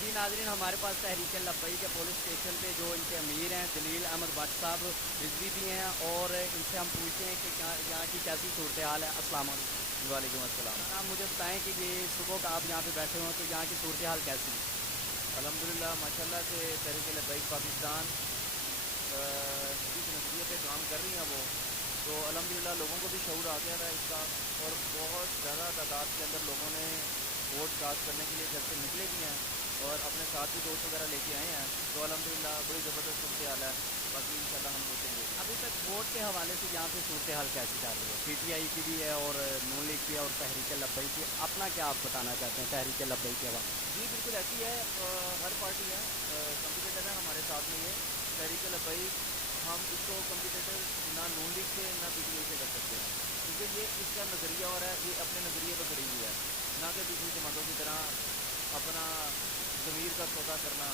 جی ناظرین، ہمارے پاس تحریک لبئی کے پولیس اسٹیشن پہ جو ان کے امیر ہیں جلیل احمد بٹ صاحب رضوی بھی ہیں، اور ان سے ہم پوچھتے ہیں کہ یہاں کی کیسی صورتحال ہے۔ السلام علیکم وعلیکم السلام۔ سر، آپ مجھے بتائیں کہ یہ صبح کا آپ یہاں پہ بیٹھے ہوں تو یہاں کی صورتحال کیسی ہے؟ الحمدللہ ماشاء اللہ سے تحریک لبیک پاکستان جس نظریے پہ کام کر رہی ہیں وہ، تو الحمدللہ لوگوں کو بھی شعور آ گیا ہے اس کا، اور بہت زیادہ تعداد کے اندر لوگوں نے ووٹ کاسٹ کرنے کے لیے گھر سے نکلے بھی ہیں، اور اپنے ساتھ بھی دوست وغیرہ لے کے آئے ہیں، تو الحمدللہ بڑی زبردست صورتحال ہے۔ باقی انشاءاللہ ہم سوچیں گے۔ ابھی تک ووٹ کے حوالے سے یہاں پہ صورتحال کیسی جا رہی ہے؟ پی ٹی آئی کی بھی ہے اور نون لیگ کی ہے اور تحریک لبئی کی، اپنا کیا آپ بتانا چاہتے ہیں تحریک لبئی کے حوالے سے؟ جی بالکل ایسی ہے، ہر پارٹی ہے، کمپٹیٹر ہے ہمارے ساتھ میں یہ تحریک لبیک۔ ہم اس کو کمپٹیٹر نہ نون لیگ سے نہ پی ٹی آئی سے کر سکتے ہیں، کیونکہ یہ اس کا نظریہ اور ہے، یہ اپنے نظریے پہ کھڑی ہوئی ہے، نہ کہ دوسری جماعتوں کی طرح اپنا ضمیر کا سودا کرنا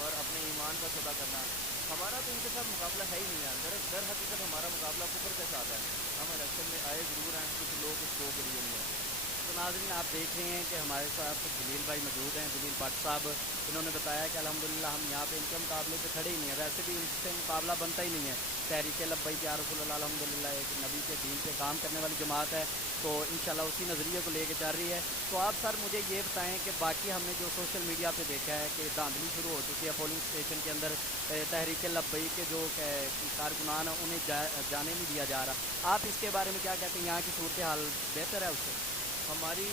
اور اپنے ایمان کا سودا کرنا۔ ہمارا تو ان کے ساتھ مقابلہ ہے ہی نہیں ہے، در حقیقت ہمارا مقابلہ کفر کے ساتھ ہے۔ ہم الیکشن میں آئے ضرور ہیں، کچھ لوگ کچھ دو کے لیے نہیں آئے۔ تو ناظرین، آپ دیکھ رہے ہیں کہ ہمارے ساتھ جلیل بھائی موجود ہیں، جلیل بٹ صاحب۔ انہوں نے بتایا کہ الحمدللہ ہم یہاں پہ ان کے مقابلے پہ کھڑے ہی نہیں ہیں، ویسے بھی ان سے مقابلہ بنتا ہی نہیں ہے۔ تحریک لبیک یا رسول اللہ الحمدللہ ایک نبی کے دین پہ کام کرنے والی جماعت ہے، تو انشاءاللہ اسی نظریے کو لے کے چل رہی ہے۔ تو آپ سر مجھے یہ بتائیں کہ باقی ہم نے جو سوشل میڈیا پہ دیکھا ہے کہ دھاندلی شروع ہو چکی ہے پولنگ اسٹیشن کے اندر، تحریک لبیک کے جو کارکنان ہیں انہیں جانے نہیں دیا جا رہا، آپ اس کے بارے میں کیا کہتے ہیں؟ یہاں کی صورتحال بہتر ہے اس سے؟ ہماری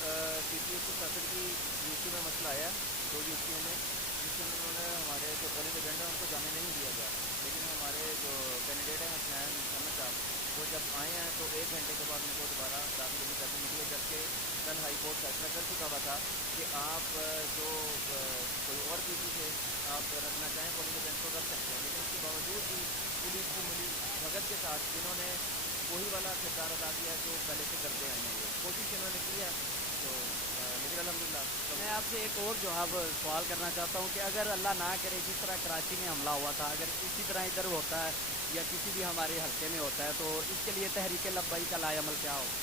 پی ٹی ایس کی کی یو سی میں مسئلہ آیا ہے، 2 یوسیوں میں، جس کے اندر انہوں نے ہمارے جو پولنگ ایجنٹ ہیں ان کو جانے نہیں دیا گیا، لیکن ہمارے جو کینڈیڈیٹ ہیں حسنین محمد صاحب، وہ جب آئے ہیں تو 1 گھنٹے کے بعد ان کو دوبارہ داخلے کی اجازت ملی ہے، جبکہ کل ہائی کورٹ فیصلہ کر چکا ہوا تھا کہ آپ جو کوئی اور پی سی سے آپ رکھنا چاہیں پولنگ ایجنٹ کو رکھ سکتے ہیں، لیکن اس کے باوجود بھی پولیس کی ملی بھگت کے ساتھ انہوں نے وہی والا کردار ادا کیا جو پہلے سے کرتے آئے ہیں، یہ کوشش انہوں نے کی ہے، تو لیکن الحمدللہ سب۔ میں آپ سے ایک اور جو اب سوال کرنا چاہتا ہوں کہ اگر اللہ نہ کرے جس طرح کراچی میں حملہ ہوا تھا، اگر اسی طرح ادھر ہوتا ہے یا کسی بھی ہمارے حلقے میں ہوتا ہے، تو اس کے لیے تحریک لبیک کا لائے عمل کیا ہوگا؟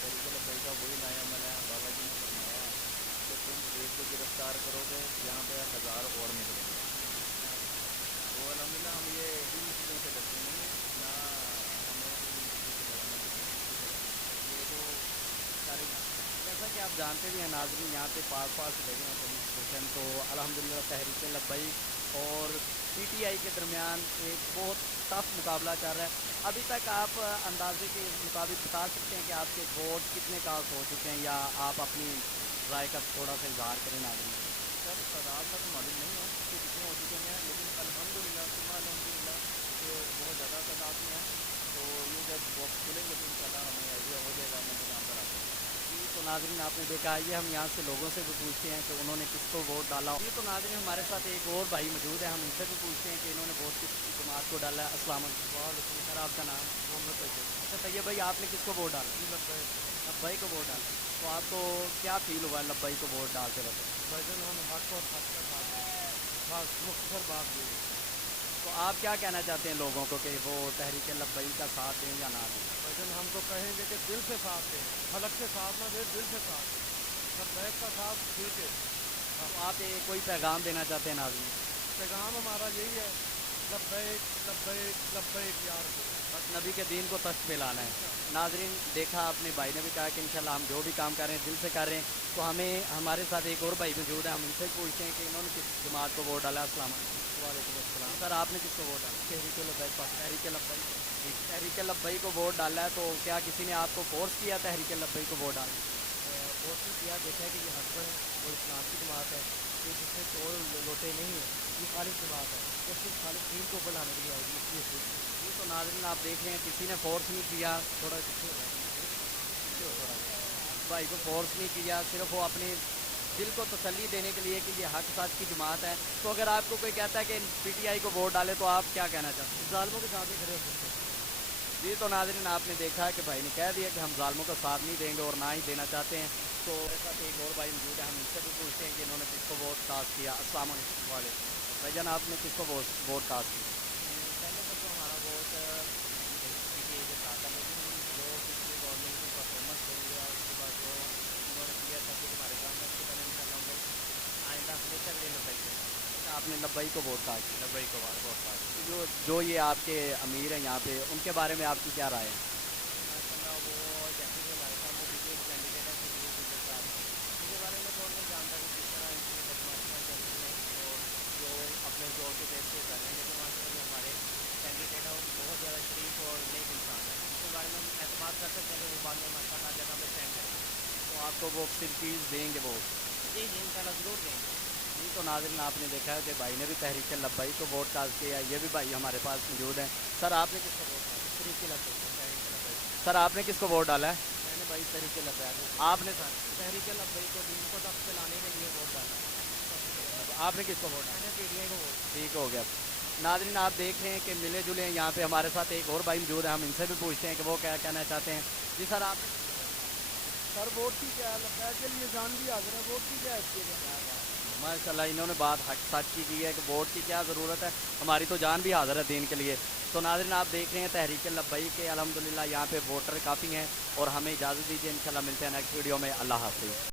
تحریک لبیک کا وہی نیا عمل ہے، بابا جی نے فرمایا ہے کہ تم ایک کو گرفتار کرو گے یہاں پہ 1000 اور نکلیں گے، تو الحمدللہ ہم یہ ان چیزوں سے ڈرتے نہیں ہیں، نہ ہمیں ان چیزوں سے ڈرانے کی کوشش بھی کرتے ہیں، یہ تو سارے جانتے ہیں۔ جیسا کہ آپ جانتے بھی ہیں ناظرین، یہاں پہ پاس پاس لگے ہیں پولیس اسٹیشن، تو الحمدللہ تحریک لبیک اور پی ٹی آئی کے درمیان ایک بہت ٹف مقابلہ چل رہا ہے۔ ابھی تک آپ اندازے کے مطابق بتا سکتے ہیں کہ آپ کے ووٹ کتنے کاسٹ ہو چکے ہیں، یا آپ اپنی رائے کا تھوڑا سا اظہار کریں ناظرین کے لیے؟ سر تعداد کا تو معلوم نہیں ہے کہ کتنے ہو چکے ہیں، لیکن الحمدللہ ثم الحمدللہ کہ بہت زیادہ تعداد میں ہیں، تو یہ جب باکس کھلیں گے تو انشاءاللہ ہمیں آئیڈیا ہو جائے گا، ہم انتظام پر آ جائیں گے۔ جی تو ناظرین، آپ نے دیکھا، یہ ہم یہاں سے لوگوں سے بھی پوچھتے ہیں کہ انہوں نے کس کو ووٹ ڈالا ہو۔ جی تو ناظرین، ہمارے ساتھ ایک اور بھائی موجود ہیں، ہم ان سے بھی پوچھتے ہیں کہ انہوں نے ووٹ کس جماعت کو ڈالا ہے۔ السلام علیکم۔ وعلیکم سر آپ کا نام؟ محمد طیب۔ اچھا طیب بھائی، آپ نے کس کو ووٹ ڈالا؟ جی لبیک۔ لبئی کو ووٹ جی ڈالا، تو آپ کو کیا فیل ہوا ہے لبئی کو ووٹ ڈالتے وقت؟ بھائی جان ہم حق اور حق کا ساتھ دیں گے، بس مختصر بات یہ ہے۔ تو آپ کیا کہنا چاہتے ہیں لوگوں کو کہ وہ تحریک لبئی کا ساتھ دیں یا نہ دیں؟ بھائی جان ہم تو کہیں گے کہ دل سے ساتھ دیں، حلق سے ساتھ نہ دیں، دل سے ساتھ دیں، لبیک کا ساتھ دل کے۔ ہاں، تو آپ کوئی پیغام دینا چاہتے ہیں ناظرین؟ پیغام ہمارا یہی ہے، لبیک لبیک لبیک یا رسول اللہ۔ بس نبی کے دین کو تخت پہ لانا ہے۔ ناظرین دیکھا، اپنے بھائی نے بھی کہا کہ انشاءاللہ ہم جو بھی کام کر رہے ہیں دل سے کر رہے ہیں، تو ہمیں ہمارے ساتھ ایک اور بھائی موجود ہے، ہم ان سے پوچھتے ہیں کہ انہوں نے کس جماعت کو ووٹ ڈالا ہے۔ السلام علیکم۔ وعلیکم السلام۔ سر آپ نے کس کو ووٹ ڈالا؟ تحریک لبیک پاکستان۔ تحریک لبئی کو؟ تحریک لبئی کو ووٹ ڈالا ہے، تو کیا کسی نے آپ کو فورس کیا تحریک لبئی کو ووٹ ڈالنے؟ فورس نے کیا، دیکھا ہے کہ یہ حق پر ہے اور اسلام کی جماعت ہے، یہ جس میں چور لوٹے نہیں ہیں، یہ خالص جماعت ہے، یہ صرف خالص دین کو بڑھانے کے لیے آئے گی، اس لیے صرف۔ جی تو ناظرین آپ دیکھ رہے ہیں کسی نے فورس نہیں کیا، تھوڑا پیچھے ہو جائے گا، پیچھے ہو تھوڑا سا۔ بھائی کو فورس نہیں کیا، صرف وہ اپنے دل کو تسلی دینے کے لیے کہ یہ حق سچ کی جماعت ہے۔ تو اگر آپ کو کوئی کہتا ہے کہ پی ٹی آئی کو ووٹ ڈالے تو آپ کیا کہنا چاہتے ہیں؟ ظالموں کے ساتھ ہی کھڑے ہو سکتے ہیں۔ جی تو ناظرین آپ نے دیکھا کہ بھائی نے کہہ دیا کہ ہم ظالموں کا ساتھ نہیں دیں گے اور نہ ہی دینا چاہتے ہیں۔ تو میرے ساتھ ایک اور بھائی موجود ہے، ہم ان سے بھی پوچھتے ہیں کہ انہوں نے کس کو ووٹ کاسٹ کیا۔ السلام علیکم۔ وعلیکم۔ بھائی جان آپ نے کس کو ووٹ کاسٹ کیا؟ پہلے تک تو ہمارا ووٹ پی ٹی آئی کے ساتھ تھا، لیکن جو پچھلی گورنمنٹ کی پرفارمنس رہی ہے، اس کے بعد جو انہوں نے کیا تھا، کیونکہ ہمارے گورنمنٹ کے پہلے آپ نے لبئی کو ووٹ کاسٹ کیا. لبئی کو ووٹ پاس. جو یہ آپ کے امیر ہیں یہاں پہ ان کے بارے میں آپ کی کیا رائے ہے؟ ماشاء اللہ وہ جیسے کہ ہمارے سامنے بی جے پی کینڈیڈیٹ ہے سپریم لیڈر صاحب ان کے بارے میں تو نہیں جانتا کہ کس طرح ان کی بدماشیاں چل رہی ہیں اور جو اپنے زور کے بیس پہ کر رہے ہیں. لیکن ماشاء اللہ جو ہمارے کینڈیڈیٹ ہیں وہ بہت زیادہ شریف اور نیک انسان ہیں. اس کے بارے میں ہم اعتماد کر سکتے ہیں کہ وہ بعد میں ہمارے ساتھ ہر جگہ پہ اسٹینڈ کریں گے. تو آپ کو وہ صرف چیز دیں گے وہ؟ جی جی انشاء اللہ ضرور دیں گے. جی تو ناظرین آپ نے دیکھا ہے کہ بھائی نے بھی تحریک لبئی کو ووٹ کاسٹ کیا. یہ بھی بھائی ہمارے پاس موجود ہیں. سر آپ نے کس کو ووٹ ڈالا؟ طریقے لبئی تحریک لبئی. سر آپ نے کس کو ووٹ ڈالا ہے؟ میں نے بھائی طریقے لبئی آپ نے سر تحریک لبئی کو دین کو تک چلانے کے لیے ووٹ ڈالا. آپ نے کس کو ووٹ میں ڈالا؟ نے پی ڈی آئی کو ووٹ. ٹھیک ہو گیا. ناظرین آپ دیکھ رہے ہیں کہ ملے جلے ہیں یہاں پہ ہمارے ساتھ ایک اور بھائی موجود ہیں. ہم ان سے بھی پوچھتے ہیں کہ وہ کیا کہنا چاہتے ہیں. جی سر آپ نے سر ووٹ کی کیا لگتا ہے کہ لیے جان بھی حاضر ہے. ووٹ کی کیا حیثیت ہے؟ ماشاء اللہ انہوں نے بات حق سچ کی ہے کہ ووٹ کی کیا ضرورت ہے, ہماری تو جان بھی حاضر ہے دین کے لیے. تو ناظرین آپ دیکھ رہے ہیں تحریک لبئی کے الحمدللہ یہاں پہ ووٹر کافی ہیں. اور ہمیں اجازت دیجیے, انشاءاللہ ملتے ہیں نیکسٹ ویڈیو میں. اللہ حافظ.